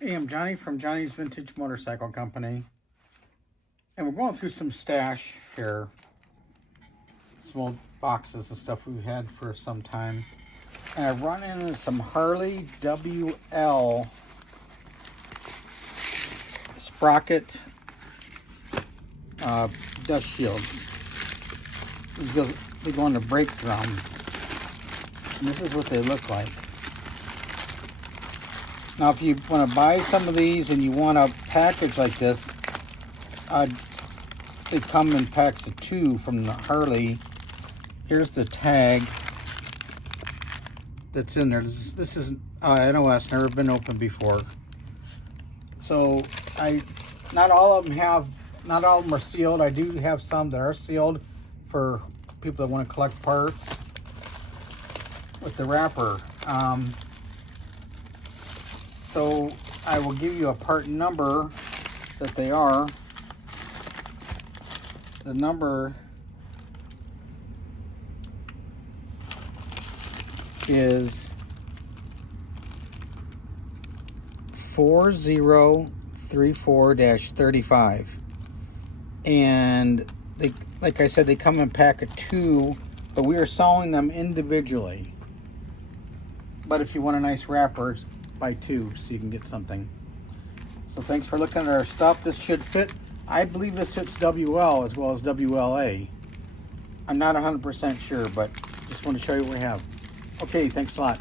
Hey, I'm Johnny from Johnny's Vintage Motorcycle Company, and we're going through some stash here, some old boxes and stuff we've had for some time, and I've run into some Harley WL sprocket dust shields. They go on the brake drum, and this is what they look like. Now, if you want to buy some of these and you want a package like this, they come in packs of 2 from the Harley. Here's the tag that's in there. This is NOS, never been opened before. So not all of them are sealed. I do have some that are sealed for people that want to collect parts with the wrapper. So I will give you a part number that they are. The number is 4034-35. And they, like I said, they come in pack of 2, but we are selling them individually. But if you want a nice wrapper, buy 2 so you can get something. So thanks for looking at our stuff. This should fit. I believe this fits WL as well as WLA. I'm not 100% sure, but just want to show you what we have. Okay, thanks a lot.